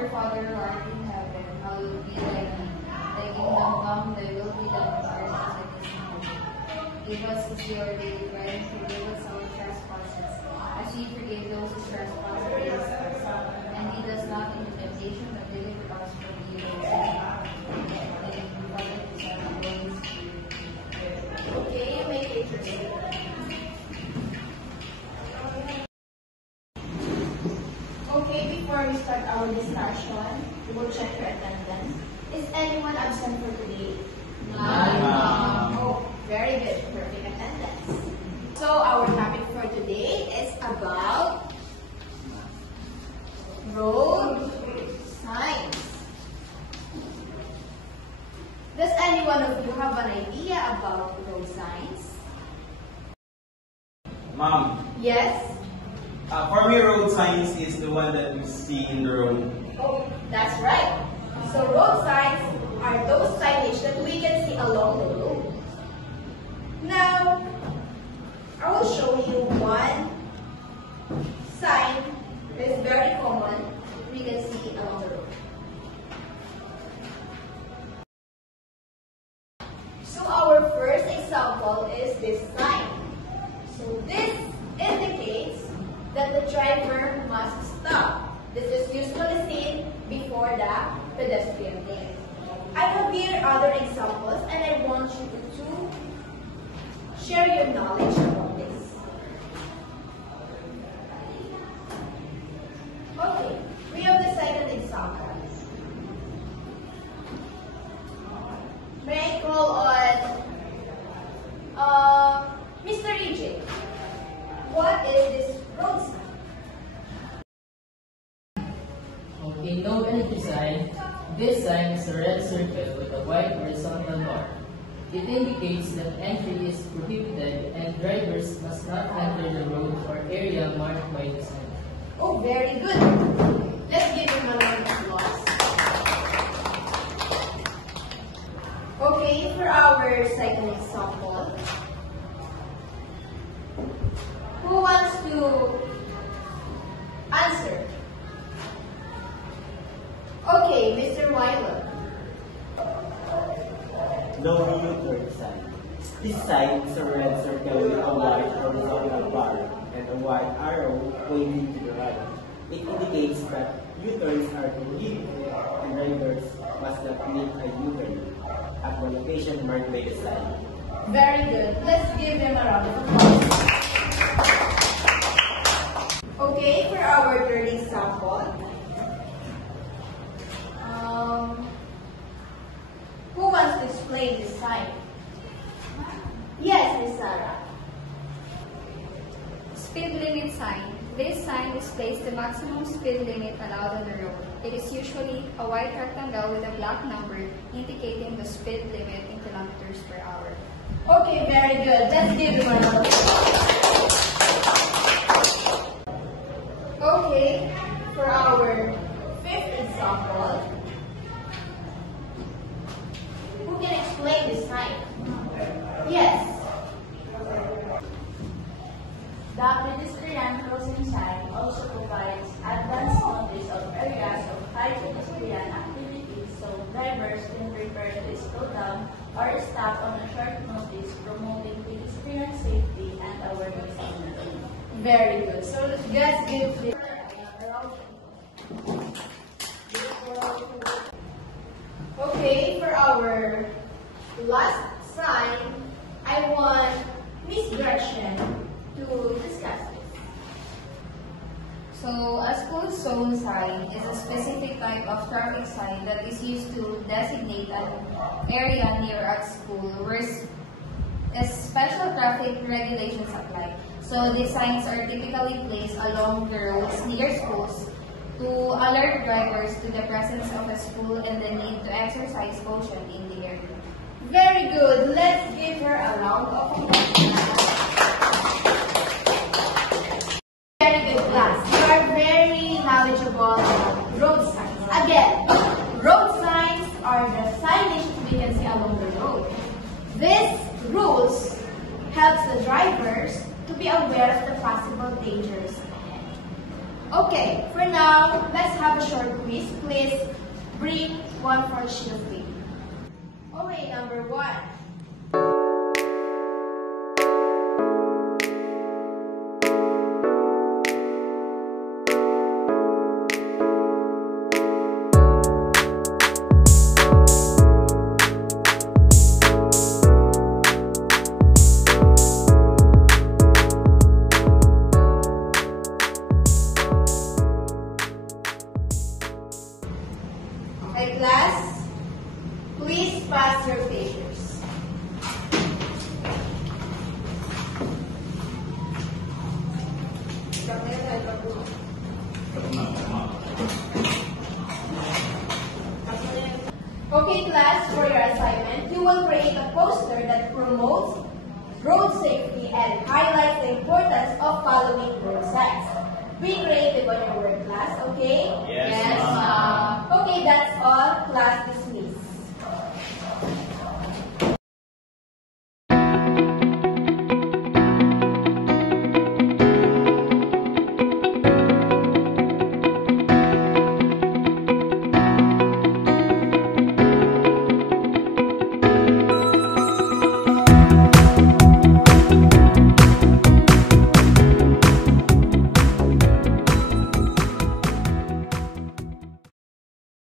Our Father who art in heaven, hallowed be thy name. Thy kingdom come, thy will be done on earth as it is in heaven. Give us this day our daily bread, and forgive us our trespasses, as we forgive those who trespass against us. And lead us not into temptation, but deliver us from evil. Okay, you may take your seat. Okay, before we start our discussion, we will check your attendance. Is anyone absent for today? None. Oh, very good. Perfect attendance. So our topic for today is about road signs. Does any one of you have an idea about road signs? Ma'am, Yes? for me, road signs is the one that you see in the road. Oh, that's right. So road signs are those signage that we can see along the road. Now, I will show you one sign that is very common we can see along the road. So our first example is this sign. So this indicates that the driver must stop. This is usually seen before the pedestrian lane. I have here other examples and I want you to share your knowledge about this. Okay, we have the second example. May I call on Mr. EJ? What is this road sign? Okay, no entry sign. This sign is a red circle with a white horizontal bar. It indicates that entry is prohibited and drivers must not enter the road or area marked by the sign. Oh, very good. Let's give him a round of applause. Okay, for our second example, who wants to answer? Okay, Mr. Weiler. No U-turn sign. This sign is a red circle with a white horizontal bar and a white arrow pointing to the right. It indicates that U-turns are prohibited and drivers must not make a U-turn at the location marked by the sign. Very good. Let's give them a round of applause. Okay, for our third example, who wants to explain this sign? Yes, Miss Sarah. Speed limit sign. This sign displays the maximum speed limit allowed on the road. It is usually a white rectangle with a black number indicating the speed limit in kilometers per hour. Okay, very good. Let's give him a round of applause. Okay, for our fifth example, who can explain this sign? Yes. The pedestrian crossing sign also provides advance notice of areas of high pedestrian activity so drivers can prepare to slow down or stop on a short notice, promoting pedestrian safety and awareness. Very good. So let's give this. Okay, for our last sign, I want Miss Gretchen to discuss this. So, a school zone sign is a specific type of traffic sign that is used to designate an area near a school where special traffic regulations apply. So, these signs are typically placed along the roads near schools to alert drivers to the presence of a school and the need to exercise caution in the area. Very good. Let's give her a round of applause. Very good, class. You are very knowledgeable about road signs. Again, road signs are the signage we can see along the road. These rules helps the drivers to be aware of the possible dangers ahead. Okay, for now, let's have a short quiz. Please bring 1/4 sheet of paper. Okay, number 1. Okay, class, please pass your papers. Okay, class, for your assignment, you will create a poster that promotes road safety and highlights the importance of following road signs. Be creative on your work, class, okay? Yes, Yes, ma'am. ma'am. Okay, that's all, class.